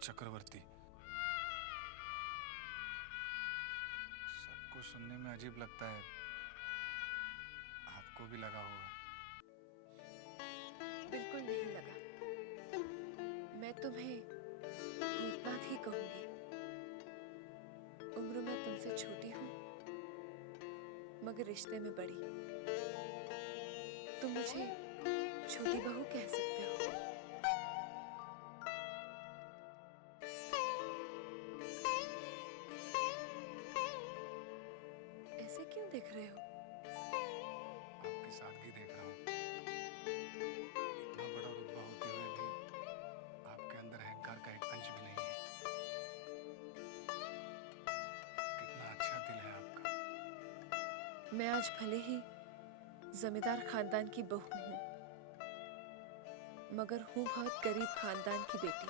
चक्रवर्ती। सबको सुनने में अजीब लगता है, आपको भी लगा होगा। बिल्कुल नहीं लगा। मैं तुम्हें भूतनाथ ही कहूंगी। उम्र में तुमसे छोटी हूँ, मगर रिश्ते में बड़ी। तुम मुझे छोटी बहू कह सकते हो। ऐसे क्यों देख रहे हो? आपकी सादगी देख रहा हूँ। इतना बड़ा रुतबा होते हुए भी आपके अंदर अहंकार का एक अंश भी नहीं है। कितना अच्छा दिल है आपका। मैं आज भले ही जमींदार खानदान की बहू हूँ, मगर हूँ बहुत गरीब खानदान की बेटी।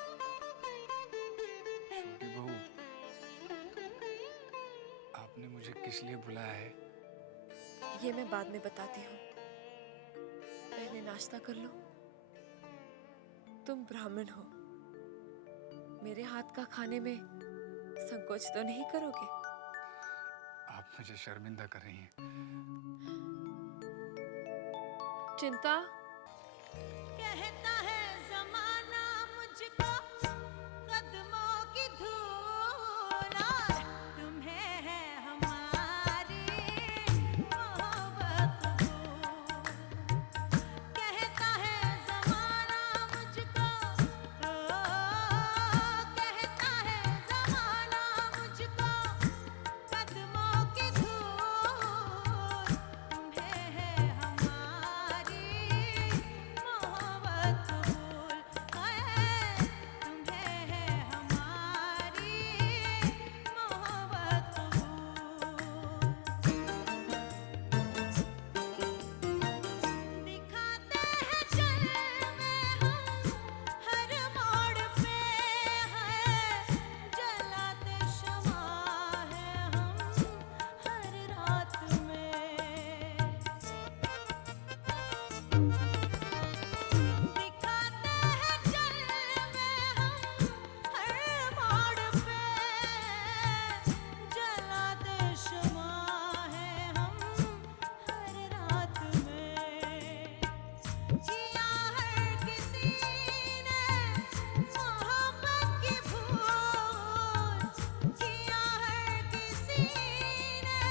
छोटी बहू, आपने मुझे किस लिए बुलाया है? ये मैं बाद में बताती हूँ। पहले नाश्ता कर लो। तुम ब्राह्मण हो, मेरे हाथ का खाने में संकोच तो नहीं करोगे? आप मुझे शर्मिंदा कर रही हैं। चिंता। कहता है जमाना मुझको कदमों की धूल, और तुम्हें है हमारी मोहब्बत कबूल। कहता है जमाना मुझको, कहता है जमाना मुझको कदमों की धूल, तुम्हें है हमारी मोहब्बत कबूल। हाय, तुम्हें है हमारी मोहब्बत कबूल। दिखाते हैं जलवे हम हर मोड़ पे, है जलाते शमा है हम हर रात में। दिखाते हैं जलवे हम हर मोड़ पे, जलाते शमा है हम हर रात में। जिया हर किसी ने मोहब्बत की भूल, जिया हर किसी ने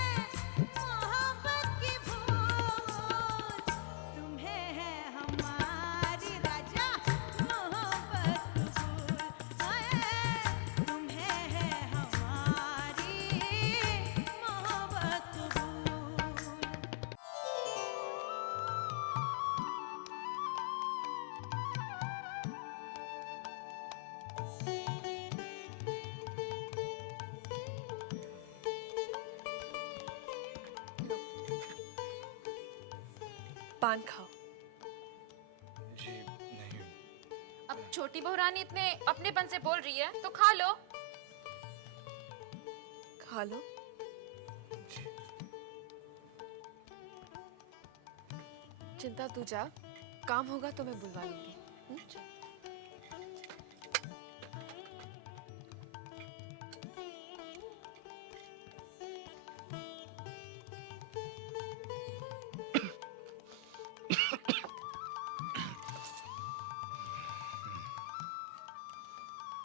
मोहब्बत की भूल। तुम्हें है हमारी राजा मोहब्बत कबूल। हाय, तुम्हें है हमारी मोहब्बत कबूल। पान खाओ। जी नहीं। अब छोटी बहू रानी इतने अपनेपन से बोल रही है तो खा लो। खा लो। जी। चिंता तू जा, काम होगा तो मैं बुलवा लूंगी।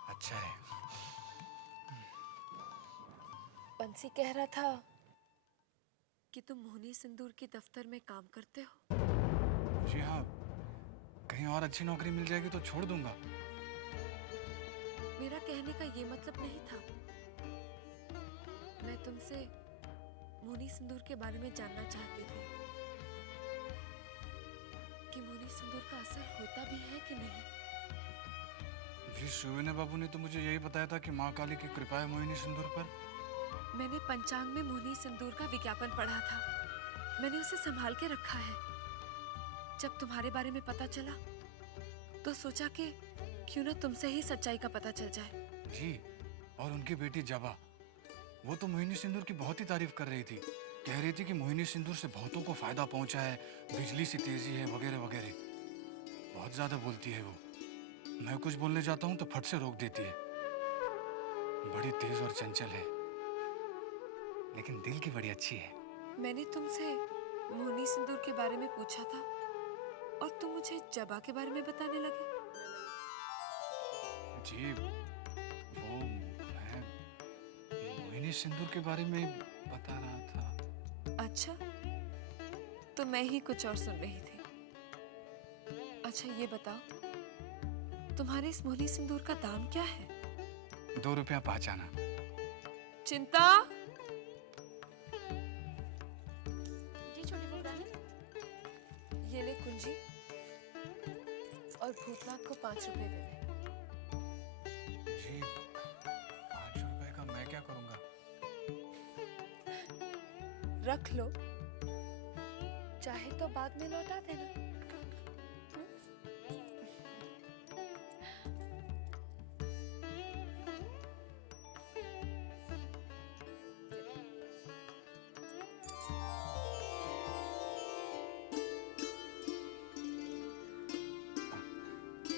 अच्छा है। बंसी कह रहा था कि तुम मोहनी सिंदूर के दफ्तर में काम करते हो। जी हाँ, कहीं और अच्छी नौकरी मिल जाएगी तो छोड़ दूंगा। मेरा कहने का ये मतलब नहीं था। मैं तुमसे मोहनी सिंदूर के बारे में जानना चाहती थी कि मोहनी सिंदूर का असर होता भी है कि नहीं। जी, सुविने बाबू ने तो मुझे यही बताया था कि माँ काली की कृपा है मोहिनी सिंदूर पर। मैंने पंचांग में मोहनी सिंदूर का विज्ञापन पढ़ा था। मैंने उसे संभाल के रखा है। जब तुम्हारे बारे में पता चला तो सोचा कि क्यों ना तुमसे ही सच्चाई का पता चल जाए। जी, और उनकी बेटी जबा, वो तो मोहिनी सिंदूर की बहुत ही तारीफ कर रही थी। कह रही थी कि मोहिनी सिंदूर से बहुतों को फायदा पहुंचा है, बिजली सी तेजी है वगैरह वगैरह। बहुत ज्यादा बोलती है वो। मैं कुछ बोलने जाता हूँ तो फट से रोक देती है। बड़ी तेज और चंचल है, लेकिन दिल की बड़ी अच्छी है। मैंने तुमसे मोहनी सिंदूर के बारे में पूछा था और तुम मुझे जबा के बारे में बताने लगे। जी, वो मैं मोहिनी सिंदूर के बारे में बता रहा था। अच्छा, तो मैं ही कुछ और सुन रही थी। अच्छा ये बताओ, तुम्हारे इस मोहनी सिंदूर का दाम क्या है? 2 रुपया पहचाना। चिंता, जी छोटी बहू रानी। ये ले कुंजी और भूतनाथ को 5 रुपए दे दे। जी, 5 रुपए का मैं क्या करूंगा? रख लो, चाहे तो बाद में लौटा देना।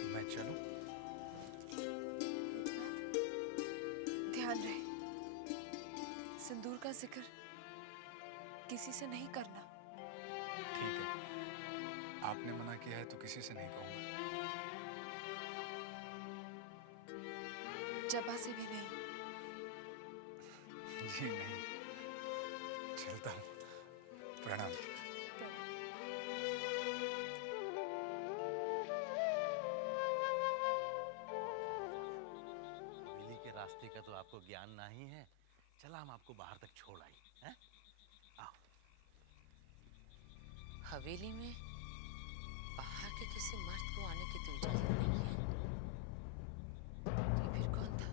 मैं चलूं? ध्यान रहे, सिंदूर का जिक्र किसी से नहीं करना। ठीक है, आपने मना किया है तो किसी से नहीं कहूंगा। जबा से भी नहीं। जी नहीं, चलता हूँ। प्रणाम। हवेली के रास्ते का तो आपको ज्ञान नहीं है। चला हम आपको बाहर तक छोड़ आई हैं? आओ। हवेली में बाहर के किसी मर्द को आने की तो इजाजत नहीं है। ये फिर कौन था?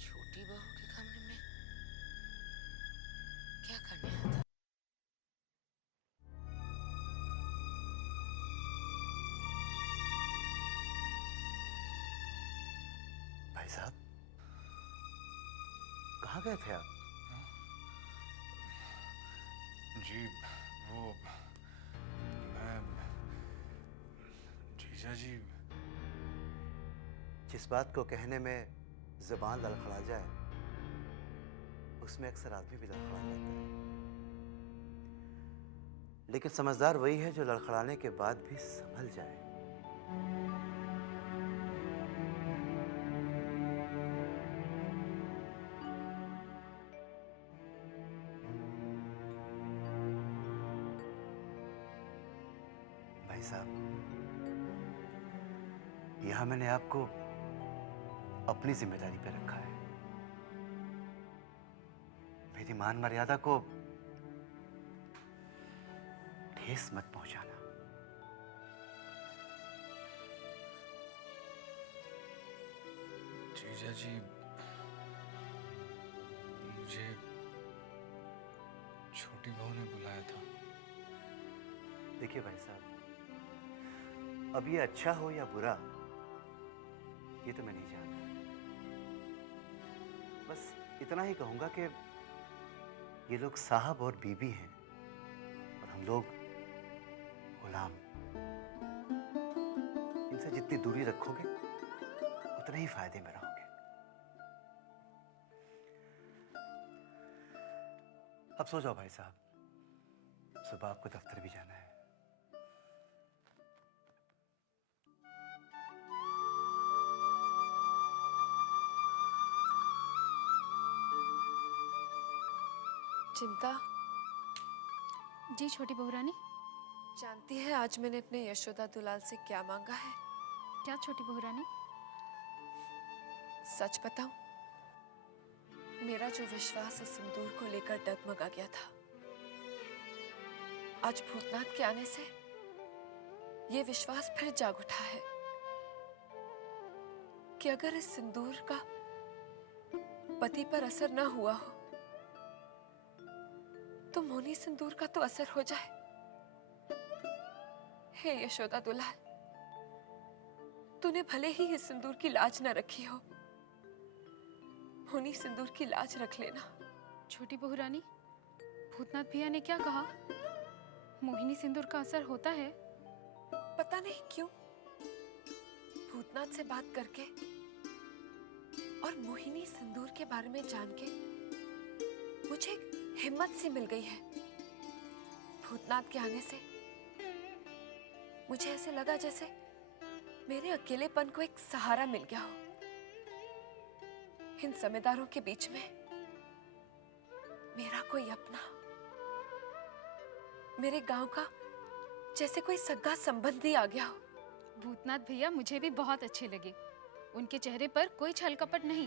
छोटी बहू के कमरे में क्या करने आया था? भाई साहब, कहाँ गए थे आप? जी, वो मैं जीजा जी, जिस बात को कहने में जुबान लड़खड़ा जाए, उसमें अक्सर आदमी भी लड़खड़ा जाता है। लेकिन समझदार वही है जो लड़खड़ाने के बाद भी संभल जाए। भाई साहब, यहां मैंने आपको अपनी जिम्मेदारी पे रखा है। मेरी मान मर्यादा को ठेस मत पहुंचाना। जीजा जी, मुझे छोटी बहू ने बुलाया था। देखिए भाई साहब, अब ये अच्छा हो या बुरा, ये तो मैं नहीं जानता। बस इतना ही कहूंगा कि ये लोग साहब और बीबी हैं और हम लोग गुलाम। इनसे जितनी दूरी रखोगे उतने ही फायदे में रहोगे। अब सो जाओ भाई साहब, सुबह आपको दफ्तर भी जाना है। चिंता, जी छोटी बहू रानी। जानती है आज मैंने अपने यशोदा दुलाल से क्या मांगा है? क्या छोटी बहू रानी? सच बताऊं, मेरा जो विश्वास इस सिंदूर को लेकर डगमगा गया था, आज भूतनाथ के आने से ये विश्वास फिर जाग उठा है कि अगर इस सिंदूर का पति पर असर न हुआ हो तो मोहनी सिंदूर का तो असर हो जाए। हे यशोदा दुलाल, तूने भले ही इस सिंदूर की लाज न रखी हो, मोहनी सिंदूर की लाज रख लेना। छोटी बहू रानी, भूतनाथ भैया ने क्या कहा? मोहिनी सिंदूर का असर होता है? पता नहीं क्यों भूतनाथ से बात करके और मोहिनी सिंदूर के बारे में जान के मुझे एक हिम्मत सी मिल गई है। भूतनाथ के आने से मुझे ऐसे लगा जैसे मेरे अकेलेपन को एक सहारा मिल गया हो। इन जमींदारों के बीच में मेरा कोई अपना, मेरे गांव का जैसे कोई सगा संबंधी आ गया हो। भूतनाथ भैया मुझे भी बहुत अच्छे लगे। उनके चेहरे पर कोई छल कपट नहीं,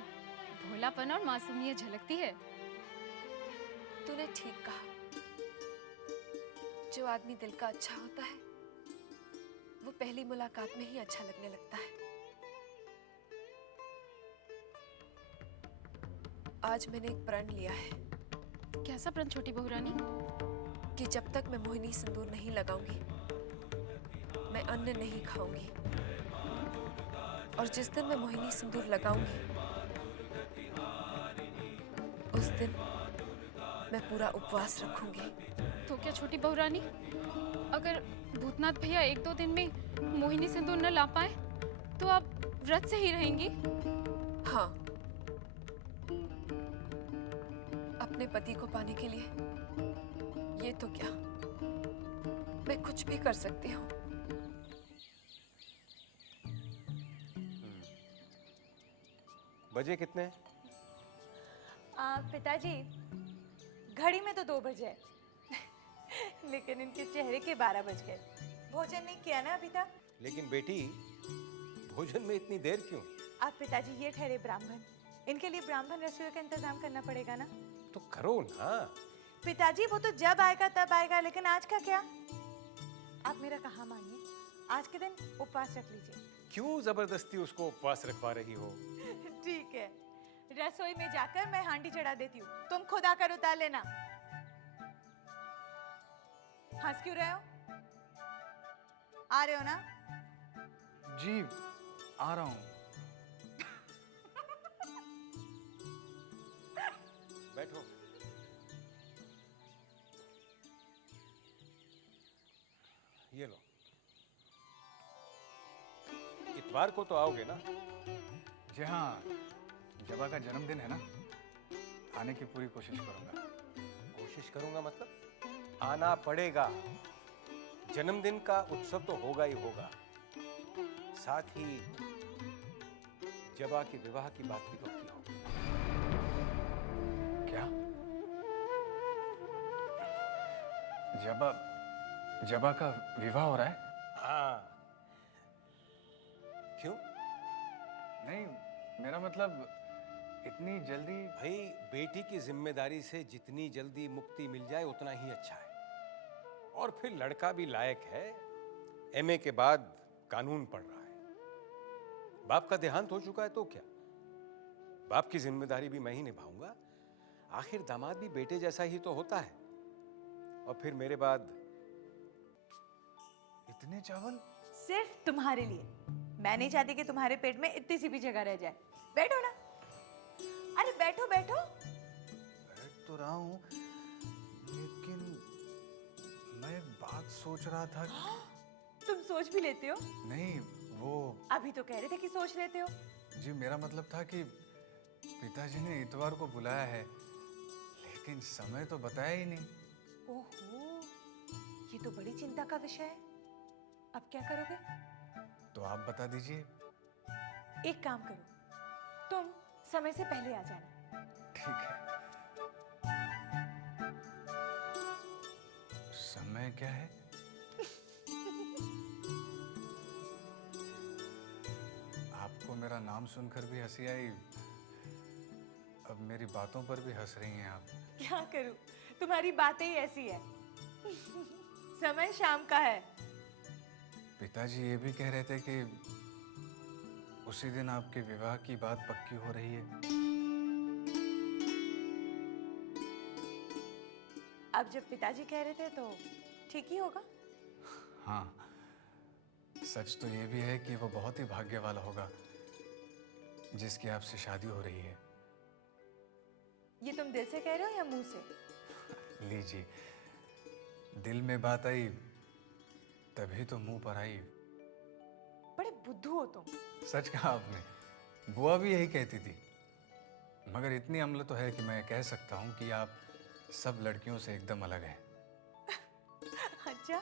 भोलापन और मासूमियत झलकती है। तूने ठीक कहा, जो आदमी दिल का अच्छा होता है वो पहली मुलाकात में ही अच्छा लगने लगता है। आज मैंने एक प्रण लिया है कैसा प्रण छोटी बहू रानी? कि जब तक मैं मोहिनी सिंदूर नहीं लगाऊंगी मैं अन्न नहीं खाऊंगी, और जिस दिन मैं मोहिनी सिंदूर लगाऊंगी उस दिन मैं पूरा उपवास रखूंगी। तो क्या छोटी बहू रानी, अगर भूतनाथ भैया 1-2 दिन में मोहिनी सिंदूर न ला पाए तो आप व्रत से ही रहेंगी? हाँ, अपने पति को पाने के लिए ये तो क्या, मैं कुछ भी कर सकती हूँ। बजे कितने हैं? पिताजी, घड़ी में तो 2 बजे है। लेकिन इनके चेहरे के 12 बज गए। भोजन नहीं किया ना अभी तक? लेकिन बेटी, भोजन में इतनी देर क्यों? आप पिताजी ये ठहरे ब्राह्मण, इनके लिए ब्राह्मण रसोई का इंतजाम करना पड़ेगा ना। तो करो ना। पिताजी वो तो जब आएगा तब आएगा, लेकिन आज का क्या? आप मेरा कहा मानिए, आज के दिन उपवास रख लीजिए। क्यों जबरदस्ती उसको उपवास रखवा रही हो? ठीक है, रसोई में जाकर मैं हांडी चढ़ा देती हूँ, तुम खुद आकर उतार लेना। हंस क्यों रहे हो? आ रहे हो ना? जी आ रहा हूँ। बैठो। ये लो। इतवार को तो आओगे ना? जी हाँ, जबा का जन्मदिन है ना, आने की पूरी कोशिश करूंगा। कोशिश करूंगा मतलब? आना पड़ेगा। जन्मदिन का उत्सव तो होगा ही होगा, साथ ही जबा के विवाह की बात भी तो की होगी। क्या? जबा का विवाह हो रहा है? हाँ। क्यों? नहीं, मेरा मतलब इतनी जल्दी। भाई, बेटी की जिम्मेदारी से जितनी जल्दी मुक्ति मिल जाए उतना ही अच्छा है। और फिर लड़का भी लायक है, एमए के बाद कानून पढ़ रहा है। बाप का देहांत हो चुका है तो क्या, बाप की जिम्मेदारी भी मैं ही निभाऊंगा। आखिर दामाद भी बेटे जैसा ही तो होता है। और फिर मेरे बाद इतने चावल? सिर्फ तुम्हारे लिए। मैं नहीं चाहती कि तुम्हारे पेट में इतनी सी भी जगह रह जाए। बैठो ना। अरे बैठो बैठो। बैठ तो रहा हूँ, लेकिन मैं एक बात सोच रहा था। तुम सोच भी लेते हो? नहीं, वो अभी तो कह रहे थे कि सोच लेते हो। जी, मेरा मतलब था कि पिताजी ने इतवार को बुलाया है, लेकिन समय तो बताया ही नहीं। ओहो, ये तो बड़ी चिंता का विषय है। अब क्या करोगे? तो आप बता दीजिए। एक काम करो, तुम समय से पहले आ जाना। ठीक है। समय क्या है? आपको मेरा नाम सुनकर भी हंसी आई, अब मेरी बातों पर भी हंस रही हैं आप। क्या करूं, तुम्हारी बातें ही ऐसी है। समय शाम का है। पिताजी ये भी कह रहे थे कि उसी दिन आपके विवाह की बात पक्की हो रही है। अब जब पिताजी कह रहे थे तो ठीक ही होगा। हाँ, सच तो ये भी है कि वो बहुत ही भाग्य वाला होगा जिसकी आपसे शादी हो रही है। ये तुम दिल से कह रहे हो या मुंह से? लीजिए, दिल में बात आई तभी तो मुंह पर आई। बड़े बुद्धू हो तुम। सच कहा आपने, बुआ भी यही कहती थी। मगर इतनी अम्ल तो है कि मैं कह सकता हूँ कि आप सब लड़कियों से एकदम अलग हैं। अच्छा,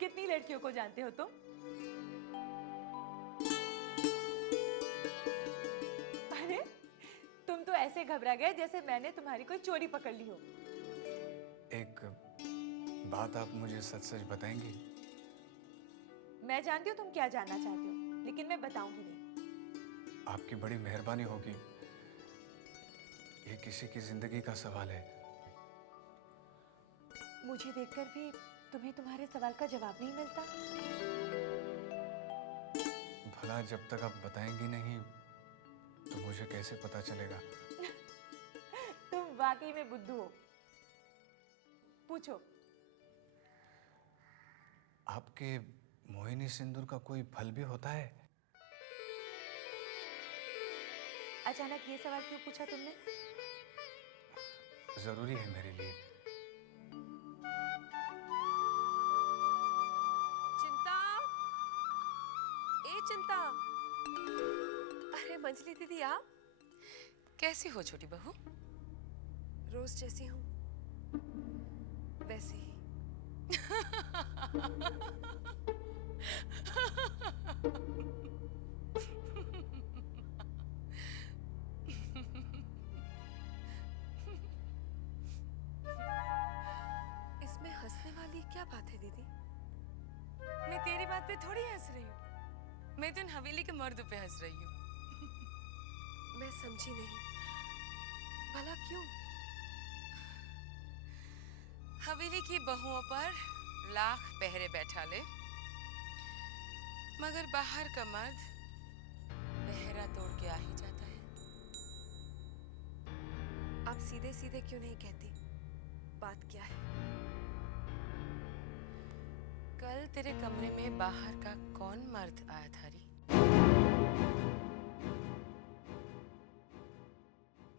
कितनी लड़कियों को जानते हो तुम? अरे, तुम तो ऐसे घबरा गए जैसे मैंने तुम्हारी कोई चोरी पकड़ ली हो। एक बात आप मुझे सच सच बताएंगी? मैं जानती हूँ तुम क्या जानना चाहते हो, लेकिन मैं बताऊंगी नहीं। आपकी बड़ी मेहरबानी होगी। ये किसी की जिंदगी का सवाल है। मुझे देखकर भी तुम्हें तुम्हारे सवाल का जवाब नहीं मिलता। भला जब तक आप बताएंगी नहीं तो मुझे कैसे पता चलेगा? तुम वाकई में बुद्धू हो। पूछो। आपके मोहिनी सिंदूर का कोई फल भी होता है? अचानक ये सवाल क्यों पूछा तुमने? जरूरी है मेरे लिए। चिंता, ए चिंता। अरे मंजली दीदी, आप कैसी हो छोटी बहू? रोज जैसी हूँ वैसी ही। इसमें हंसने वाली क्या बात है दीदी? मैं तेरी बात पे थोड़ी हंस रही हूँ, मैं तो इन हवेली के मर्द पे हंस रही हूँ। मैं समझी नहीं, भला क्यों? हवेली की बहुओं पर लाख पहरे बैठा ले, मगर बाहर का मर्द पहरा तोड़ के आ ही जाता है। आप सीधे सीधे क्यों नहीं कहती बात क्या है? कल तेरे कमरे में बाहर का कौन मर्द आया था री?